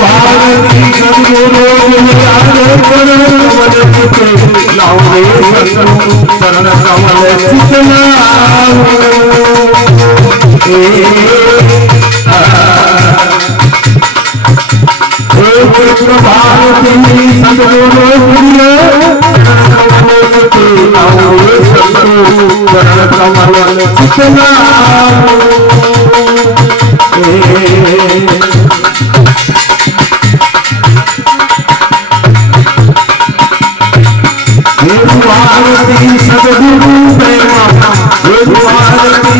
भारती सद्गुरु लाओ रे सद्गुरु चरण कमल चितना भारती सद्गुरु लाओ रे सद्गुरु चरण कमल चितना भारती सद्गुरु प्रेमा भारती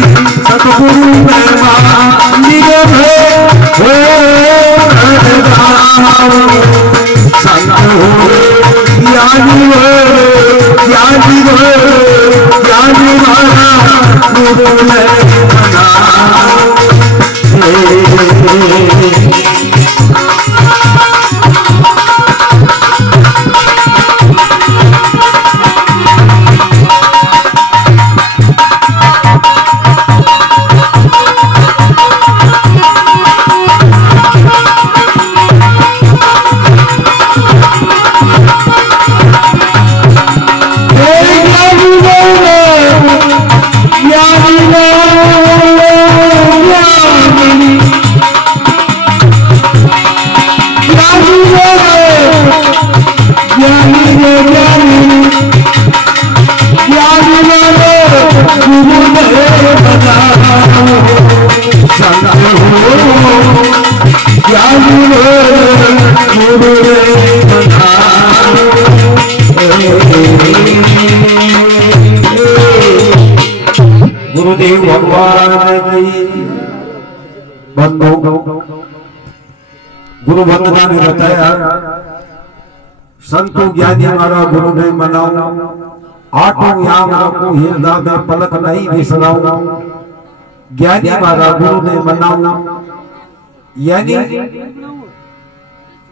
सद्गुरु प्रेमा संत हो ज्ञानी ज्ञानी ज्ञानी मारा गुरु में बना गुरुदेव भगवान की बंधु गुरु वंदना ने बताया संतो ज्ञानी मारा गुरु ने मनाओ आठों याम रखो हृदय में पलक नहीं बिसराओ ज्ञानी मारा गुरु ने मनाओ यानी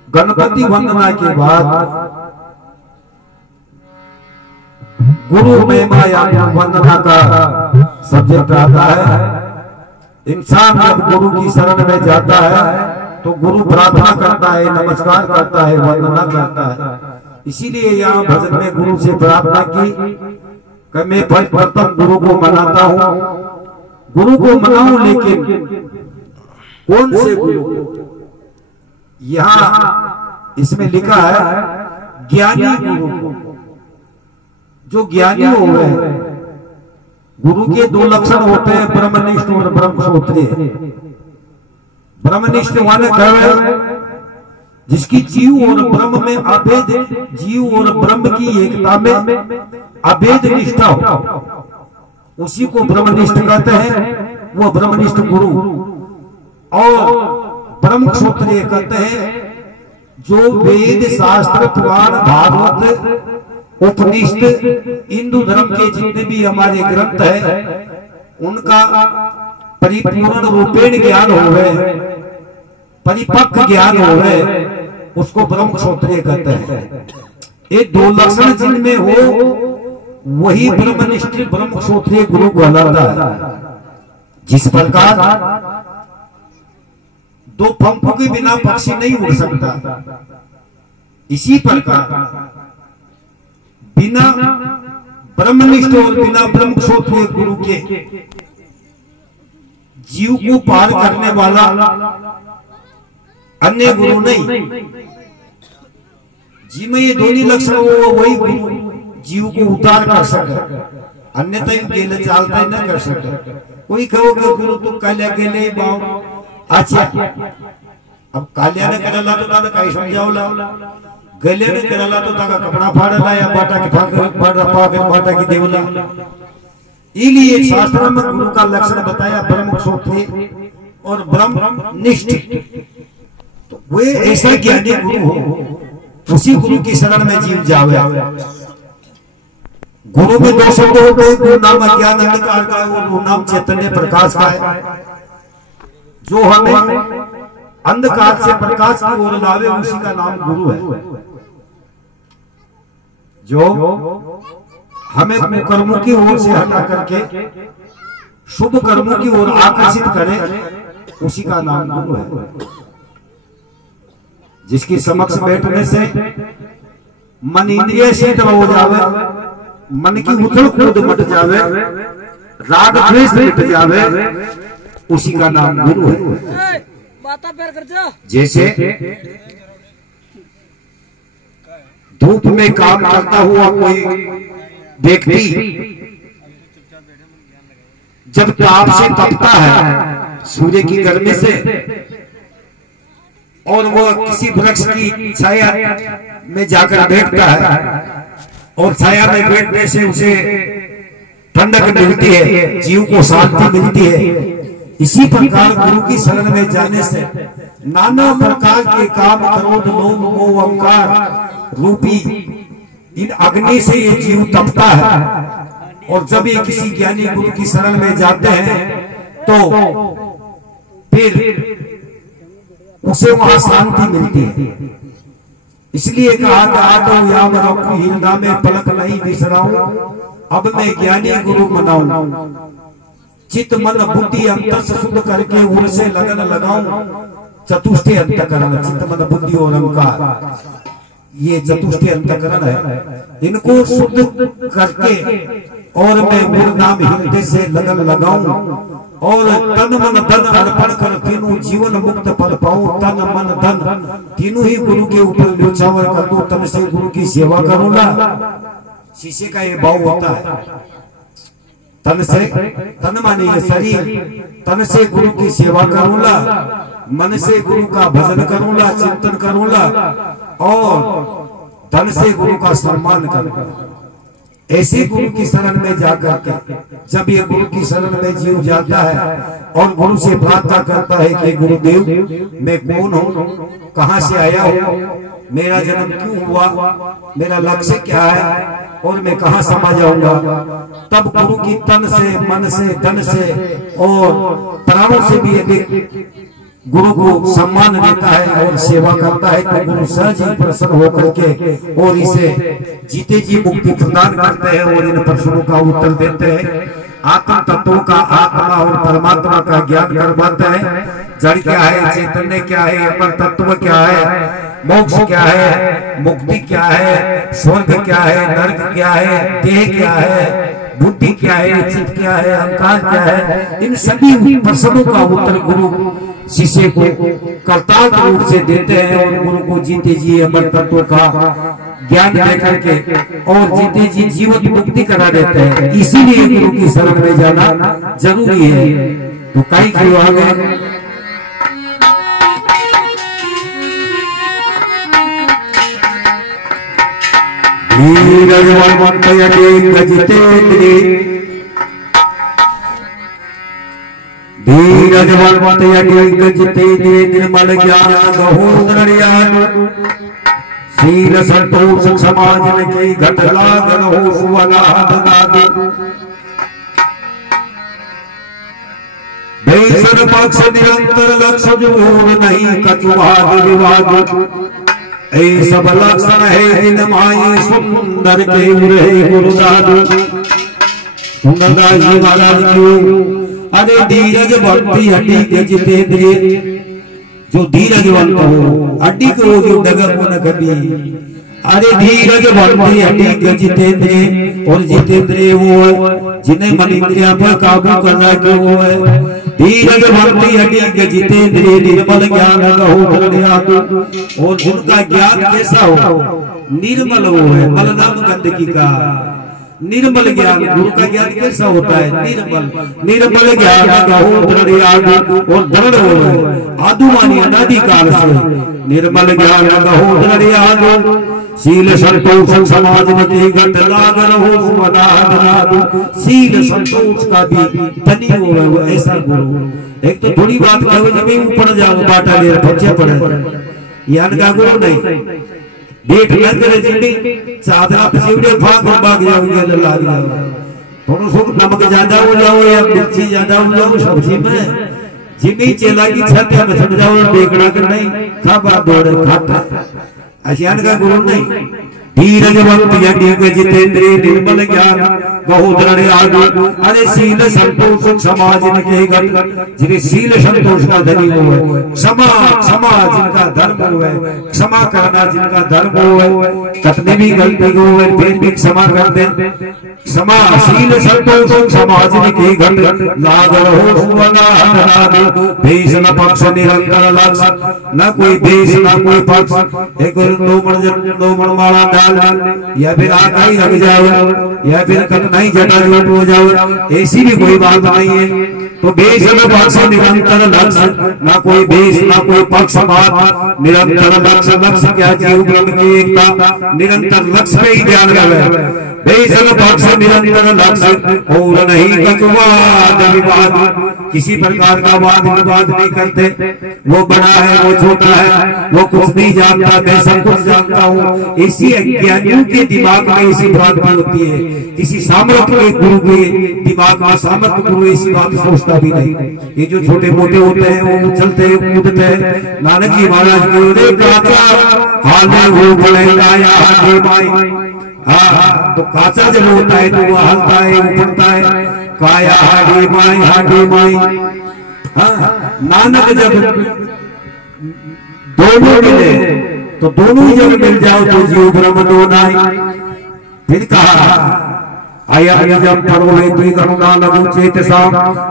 गणपति वंदना के बाद गुरु महिमा या वंदना का सब्जेक्ट आता है। इंसान जब गुरु की शरण में जाता है तो गुरु प्रार्थना करता है, नमस्कार करता है, वंदना करता है। इसीलिए यहाँ भजन में गुरु से प्रार्थना की कि मैं प्रथम गुरु को मनाता हूँ, गुरु को मनाऊं, लेकिन कौन से गुरु को? यहाँ इसमें लिखा है ज्ञानी गुरु को। जो ज्ञानी हो गए, गुरु के दो लक्षण होते हैं, ब्रह्मनिष्ठ और ब्रह्मसूत्री। ब्रह्मनिष्ठ माने कहे जिसकी जीव और ब्रह्म में अभेद, जीव और ब्रह्म की एकता में अभेद निष्ठा हो, उसी को ब्रह्मनिष्ठ कहते हैं। वो ब्रह्मनिष्ठ गुरु। और ब्रह्मसूत्री कहते हैं जो वेद शास्त्र पुराण भागवत उपनिषद हिंदू धर्म के जितने भी हमारे ग्रंथ है उनका परिपूर्ण रूपेण ज्ञान हो गए, परिपक्व ज्ञान हो गए, उसको ब्रह्मसूत्री कहते हैं। ये दो लक्षण जिनमें हो वही ब्रह्मनिष्ठ ब्रह्मसूत्री गुरु कहलाता है। जिस प्रकार दो पंखों के बिना पक्षी नहीं उड़ सकता, इसी प्रकार बिना ब्रह्मनिष्ठ और बिना ब्रह्मसूत्री गुरु के जीव को पार करने वाला अन्य गुरु नहीं। जी में ये दोनों लक्षण हो वही गुरु जीव को उतार कर सके, अन्यथा गेले चालता ही न कर सके। कोई कहो कि गुरु तुम काल्या गेले बाओ, अच्छा अब काल्या ने करला तो दादा कहीं समझाओला, गले ने करला तो ताका कपड़ा फाड़ला या बाटा के बाटा की देवला। इसलिए शास्त्र में गुरु का लक्षण बताया ब्रह्मसूत्री और ब्रह्मनिष्ठ। तो वे ऐसा ज्ञानी गुरु हो, उसी गुरु की शरण में जीव जावे। गुरु में दो शब्द होते हैं, गुरु नाम अज्ञान अंधकार का है, गुरु नाम चैतन्य प्रकाश का है। जो हमें अंधकार से प्रकाश की ओर लावे उसी का नाम गुरु है। जो हमें कर्मों की ओर से हटा करके शुभ कर्मों की ओर आकर्षित करे उसी का नाम गुरु है। जिसकी समक्ष बैठने से मन इंद्रिय शीतल हो जावे, मन की उछल कूद मट जावे, राग द्वेष मिट जावे, उसी का नाम गुरु है। जैसे धूप में काम करता हुआ कोई व्यक्ति जब ताप से तपता है, सूर्य की गर्मी से, और वो किसी वृक्ष की छाया में जाकर बैठता है और छाया में बैठने से उसे ठंडक मिलती है, जीव को शांति मिलती है। इसी प्रकार गुरु की शरण में जाने से नाना प्रकार के काम, क्रोध, लोभ, मोह, अहंकार रूपी इन अग्नि से ये जीव तपता है। और जब ये किसी ज्ञानी गुरु की शरण में जाते हैं तो फिर उसे वहां शांति मिलती है। इसलिए कहा कि आदो याम रखू हिरदा में पलक नहीं बिसराऊं, अब मैं ज्ञानी गुरु मनाऊं, चित्त मन बुद्धि अंतर से शुद्ध करके उनसे लगन लगाऊं। चतुष्टय अंतकरण, चित्त मन बुद्धि और अहंकार, ये चतुष्टय अंतकरण है, इनको शुद्ध करके और मैं गुरु नाम हृदय से लगन लगाऊं और तन मन धन अर्पण कर तीनों जीवन मुक्त पद पाऊं। तन मन धन तीनों ही गुरु के ऊपर न्योछावर कर दूं, तन से गुरु की सेवा करूंगा। शीशे का ये भाव होता है, तन से, तन मानिए शरीर, तन से गुरु की सेवा करूंगा, मन से गुरु का भजन करूंगा, चिंतन करूंगा और धन से गुरु का सम्मान करूंगा। ऐसे गुरु की शरण में जाकर के जब ये गुरु की शरण में जीव जाता है और गुरु से प्रार्थना करता है कि गुरुदेव मैं कौन हूँ, कहाँ से आया हूँ, मेरा जन्म क्यों हुआ, मेरा लक्ष्य क्या है और मैं कहाँ समा जाऊंगा, तब गुरु की तन से, मन से, धन से और प्राणों से भी यदि गुरु को सम्मान देता है और सेवा करता है तो गुरु सहज ही प्रसन्न होकर के और इसे जीते जी मुक्ति प्रदान करते हैं और इन प्रश्नों का उत्तर देते हैं। आत्म तत्वों का, आत्मा और परमात्मा का ज्ञान करवाते हैं। जड़ क्या है, चैतन्य क्या है, अपर तत्व क्या है, मोक्ष क्या है, मुक्ति क्या है, स्वर्ग क्या है, नरक क्या है, देह क्या है, बुद्धि क्या है, चित्त क्या है, अहंकार क्या है, इन सभी प्रश्नों का उत्तर गुरु शिष्य को कर्ताव्य रूप से देते हैं और गुरु को जीते जी अमर तत्व का ज्ञान देकर के और जीते जी जीवन मुक्ति करा देते हैं। इसीलिए गुरु की शरण में जाना जरूरी है। तो कई क्यों आ गए, निर्मल ज्ञान शील संतोष समाज की घट लागन हो सुवनाद बेसर पक्ष निरंतर लक्ष्य जोर नहीं कचुवाद विवाद, ऐ सब लक्षण है इन माई सुंदर के रहे गुरुदाद। सुंदरदास जी महाराज की अरे धीरज भक्ति हड्डी के जितेंद्रिय, जो धीरजवंत हो हड्डी को जो डगर को न कभी। अरे धीरज भक्ति हड्डी के जितेंद्रिय, और जितेंद्रिय वो है जिन्हें मन इंद्रिया पर काबू करना के वो है। धीरज भक्ति हड्डी के जितेंद्रिय, निर्मल ज्ञान हो, और उनका ज्ञान कैसा हो, निर्मल हो है, मलनाम गंदगी का निर्मल ज्ञान। गुरु का ज्ञान कैसा होता है, निर्मल, निर्मल ज्ञान हो दृढ़ और दृढ़ हो आदु मानी अनादि काल से, निर्मल ज्ञान हो दृढ़ शील संतोष समाज में घट लागन हो सुवनाद। शील संतोष का भी धनी हो ऐसा गुरु। एक तो थोड़ी बात कहो जब ऊपर जाओ बाटा ले बच्चे पड़े, यान का गुरु नहीं डेट न करे जिंदगी चादरा पसीवड़े भाग भाग जाओगे लाग जाओ, थोड़ा सो नमक ज्यादा हो जाओ या मिर्ची ज्यादा हो जाओ सब्जी में, जिमी चेला की छत में समझाओ बेगड़ा कर नहीं खा बात दौड़े खाता। अशियान का गुरु नहीं, धीरजवंत यज्ञ जितेंद्रिय निर्मल ज्ञान गहोदरण आदि। अरे शील संतोष क्षमा जिनके गत, जिन्हें शील संतोष का धनी हो है, क्षमा क्षमा जिनका धर्म हो है, क्षमा करना जिनका धर्म हो है, कितने भी गलती हो है फिर भी क्षमा कर दे। क्षमा शील संतोष क्षमा जिनके गत, लाग रहो सुवना भेष न पक्ष निरंतर लक्ष्य, न कोई भेष न कोई पक्ष। एक दो मण माला डाल या फिर आका ही लग जाओ या फिर कतना ही जटाजूट हो जाओ, ऐसी भी कोई बात नहीं है। तो भेष न पक्ष निरंतर लक्ष्य, ना कोई भेष ना कोई पक्षपात, निरंतर लक्ष्य। लक्ष्य क्या? जीव ब्रह्म की एकता, निरंतर लक्ष्य पे ही ध्यान रहे। भेषण पक्ष निरंतर लक्ष्य और नहीं कछु वाद विवाद, किसी प्रकार का वाद विवाद नहीं करते। वो बड़ा है वो छोटा है, वो कुछ नहीं जानता मैं सब कुछ जानता हूँ, इसी अज्ञानियों के दिमाग में ऐसी भ्रांति होती है। किसी सामर्थ्य के गुरु के दिमाग में सामर्थ्य गुरु ऐसी बात सोचता भी नहीं। ये जो छोटे मोटे होते हैं वो चलते हैं कूदते हैं। नानक जी महाराज की हाँ, तो काचा जब होता है तो वो हलता है उठता है, काया हाडी माई। हाँ, नानक जब दोनों मिले तो दोनों जब मिल जाओ तो जीव ब्रह्म दो नाई। फिर कहा आया जब परोवेती करुणा लघु चेतसा,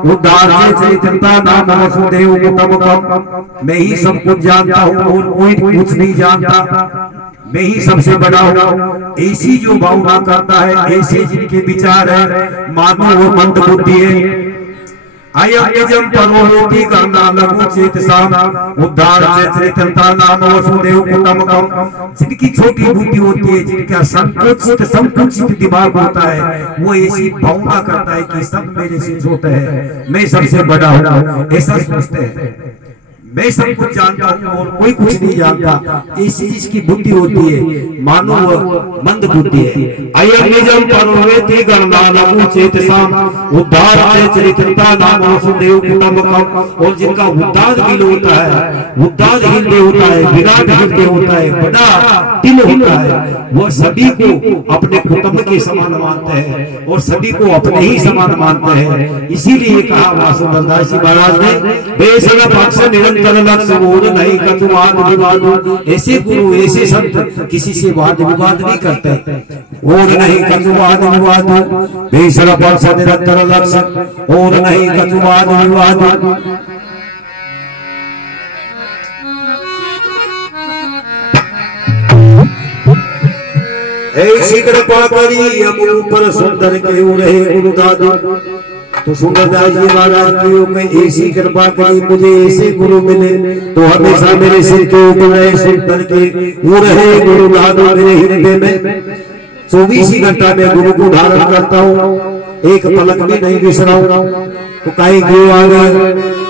उद्धार से चैतन्यता नाम वसुदेव कुटुंबकम। मैं ही सब कुछ जानता हूँ और कोई कुछ नहीं जानता, मैं ही सबसे बड़ा हूँ। ऐसी जो भावना करता है, ऐसे जिनके विचार है, मानो वो मंद बुद्धि है। आयम परोवेती करना लघु चेतसा, उद्धार से चैतन्यता नाम वसुदेव कुटुंबकम। जिनकी छोटी बुद्धि होती है, जिनका संकुचित दिमाग होता है, वो ऐसी भावना करता है कि सब मेरे से छोटे हैं, मैं सबसे बड़ा हूँ, ऐसा सोचते हैं। मैं सब कुछ जानता हूँ और कोई कुछ नहीं जानता, ऐसी जिसकी बुद्धि होती है मानो वह मंद बुद्धि है। अयम परोवेती करना लघु चेतसा, उद्धार से चरित्रता नाम वसुदेव कुटुंबकम। और जिनका उद्धार दिल होता है, उद्धार हृदय होता है, विराट हृदय होता है, बड़ा दिल होता है, वो सभी को अपने कुटुंब के समान मानते हैं और सभी को अपने ही समान मानते हैं। इसीलिए कहा वासुदेवदास जी महाराज ने, भेषण पक्ष निरंतर लक्ष्य और नहीं कछु वाद विवाद। ऐसे गुरु ऐसे संत किसी से वाद विवाद नहीं करते और नहीं कछु वाद विवाद। भेषण पक्ष निरंतर लक्ष्य और नहीं कछु वाद विवाद। ऐसी कृपा करी अब ऊपर सुंदर के रहे गुरु दादा। तो सुंदरदास जी महाराज की ऐसी कृपा करी, मुझे ऐसे गुरु मिले तो हमेशा मेरे सिर के ऊपर रहे सुंदर के वो रहे गुरु दादा मेरे हृदय में। 24 घंटा में गुरु को धारण करता हूँ, एक पलक भी नहीं बिसराऊं। तो कहीं क्यों आ गए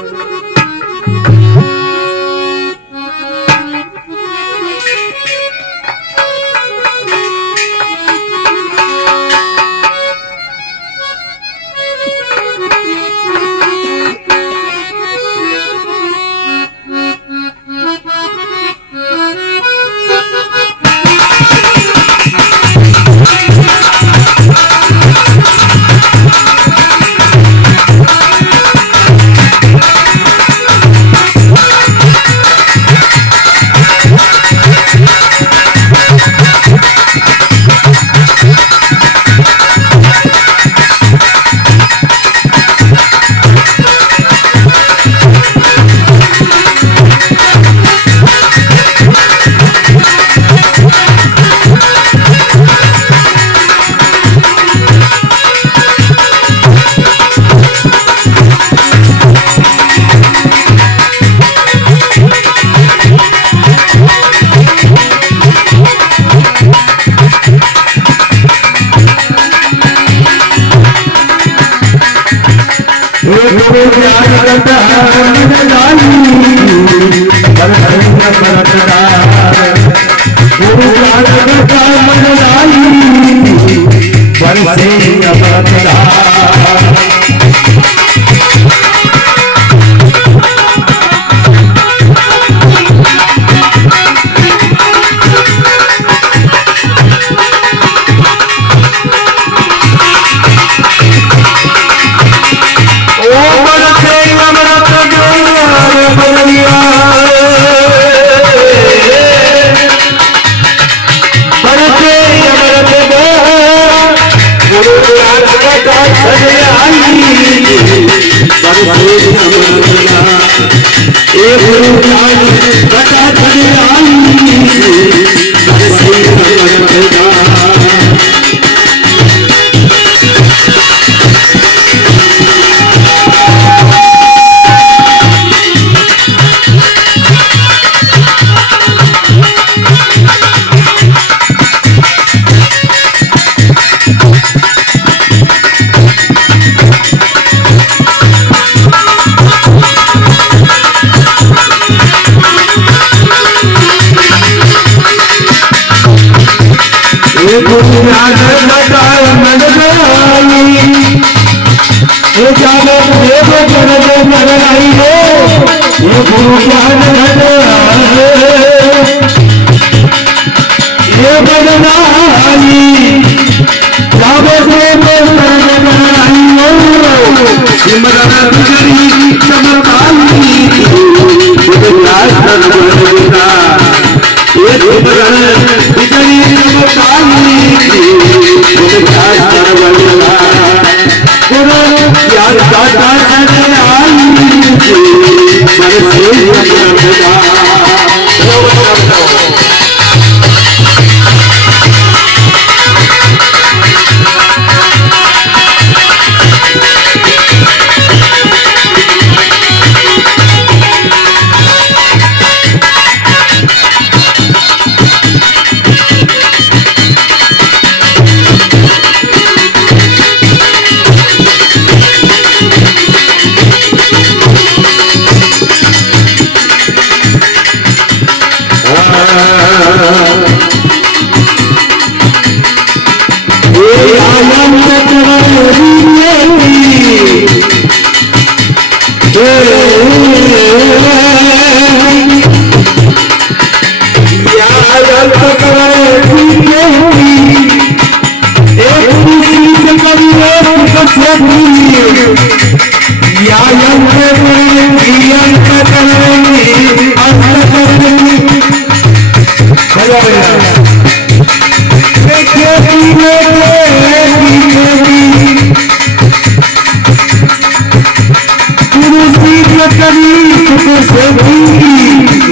कभी से भी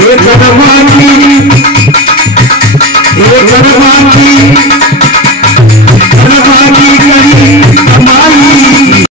ये कदम